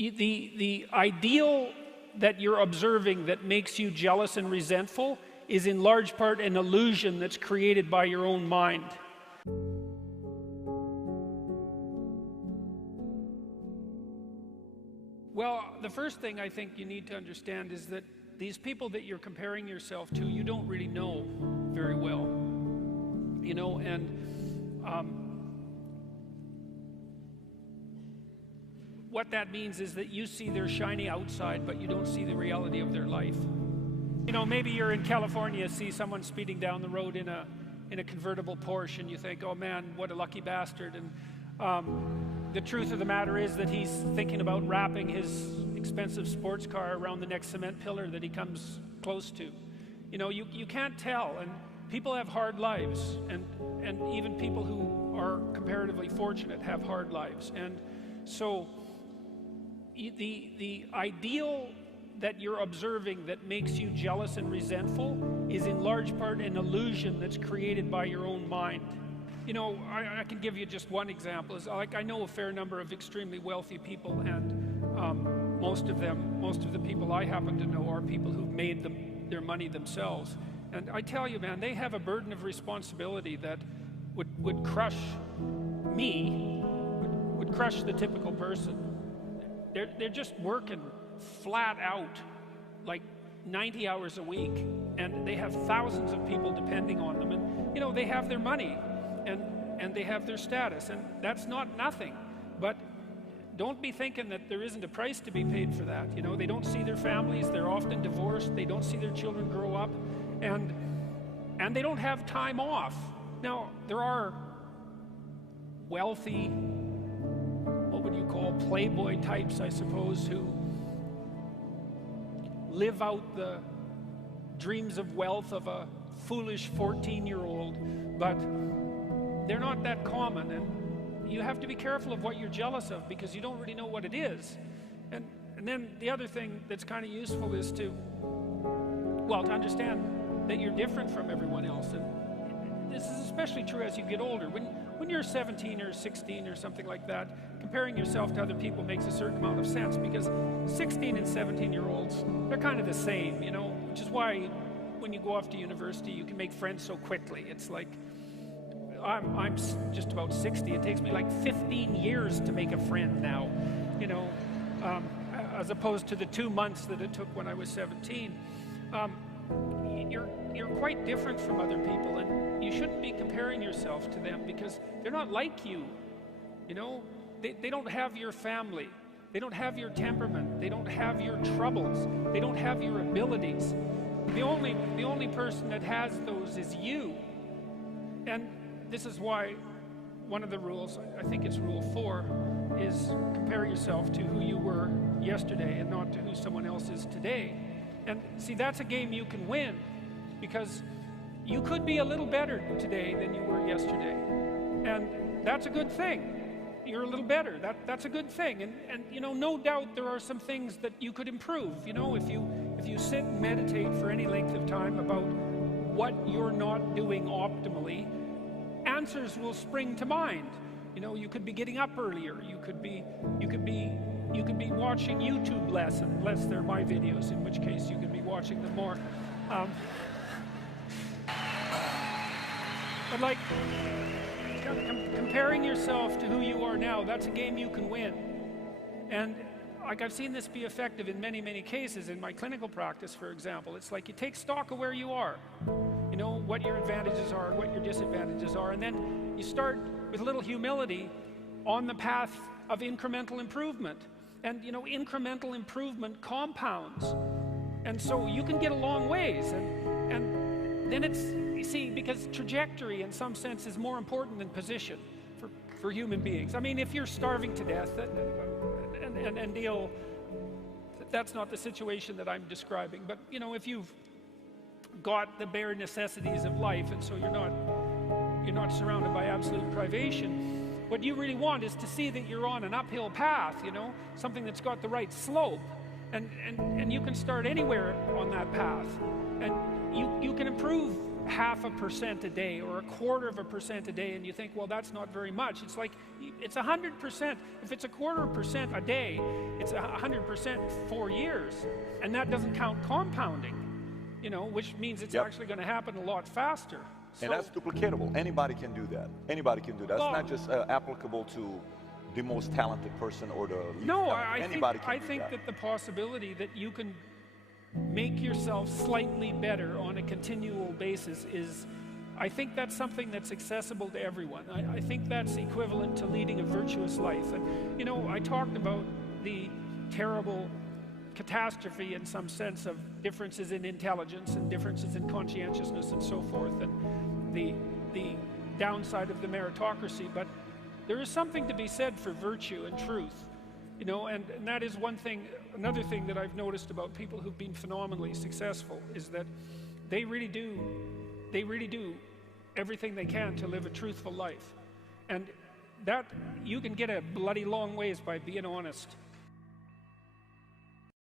The ideal that you're observing that makes you jealous and resentful is in large part an illusion that's created by your own mind. Well, the first thing I think you need to understand is that these people that you're comparing yourself to, you don't really know very well. You know, and what that means is that you see their shiny outside, but you don't see the reality of their life. You know, maybe you're in California, see someone speeding down the road in a convertible Porsche, and you think, oh man, what a lucky bastard. And the truth of the matter is that he's thinking about wrapping his expensive sports car around the next cement pillar that he comes close to. You know, you can't tell, and people have hard lives, and even people who are comparatively fortunate have hard lives. And so the ideal that you're observing that makes you jealous and resentful is in large part an illusion that's created by your own mind. You know, I can give you just one example. Is like, I know a fair number of extremely wealthy people, and most of the people I happen to know are people who've made their money themselves. And I tell you, man, they have a burden of responsibility that would crush me, would crush the typical person. They're just working flat out, like 90 hours a week, and they have thousands of people depending on them. And you know, they have their money, and they have their status, and that's not nothing. But don't be thinking that there isn't a price to be paid for that. You know, they don't see their families, they're often divorced, they don't see their children grow up, and they don't have time off. Now, there are wealthy, what would you call, playboy types, I suppose, who live out the dreams of wealth of a foolish 14-year-old, but they're not that common, and you have to be careful of what you're jealous of because you don't really know what it is. And then the other thing that's kind of useful is to understand that you're different from everyone else. And this is especially true as you get older. When you're 17 or 16 or something like that, comparing yourself to other people makes a certain amount of sense, because 16 and 17-year-olds, they're kind of the same, you know, which is why when you go off to university, you can make friends so quickly. It's like, I'm just about 60. It takes me like 15 years to make a friend now, you know, as opposed to the 2 months that it took when I was 17. You're quite different from other people, and you shouldn't be comparing yourself to them because they're not like you. You know, they don't have your family, they don't have your temperament, they don't have your troubles, they don't have your abilities. The only person that has those is you. And this is why one of the rules, I think it's rule 4, is compare yourself to who you were yesterday and not to who someone else is today. And see, that's a game you can win, because you could be a little better today than you were yesterday. And that's a good thing. You're a little better. That's a good thing. And you know, no doubt there are some things that you could improve. You know, if you sit and meditate for any length of time about what you're not doing optimally, answers will spring to mind. You know, you could be getting up earlier. You could be watching YouTube less, unless they're my videos, in which case you could be watching them more. But like, comparing yourself to who you are now, that's a game you can win. And like, I've seen this be effective in many, many cases in my clinical practice, for example. It's like you take stock of where you are, you know, what your advantages are, what your disadvantages are, and then you start with a little humility on the path of incremental improvement. And you know, incremental improvement compounds. And so you can get a long ways, and then it's, you see, because trajectory in some sense is more important than position for human beings. I mean, if you're starving to death and deal, that's not the situation that I'm describing, but you know, if you've got the bare necessities of life, and so you're not surrounded by absolute privation, what you really want is to see that you're on an uphill path, you know, something that's got the right slope, and you can start anywhere on that path, and you can improve 0.5% a day or 1/4% a day, and you think, well, that's not very much. It's like, it's 100%. If it's 1/4% a day, it's 100% 4 years. And that doesn't count compounding, you know, which means it's actually going to happen a lot faster. So, and that's duplicatable. Anybody can do that. Anybody can do that. It's not just applicable to the most talented person or the least talented. I think that the possibility that you can make yourself slightly better on a continual basis is, I think that's something that's accessible to everyone. I think that's equivalent to leading a virtuous life. And, you know, I talked about the terrible catastrophe in some sense of differences in intelligence and differences in conscientiousness and so forth, and the downside of the meritocracy, but there is something to be said for virtue and truth, you know, and that is one thing. Another thing that I've noticed about people who've been phenomenally successful is that they really do everything they can to live a truthful life, and that you can get a bloody long ways by being honest.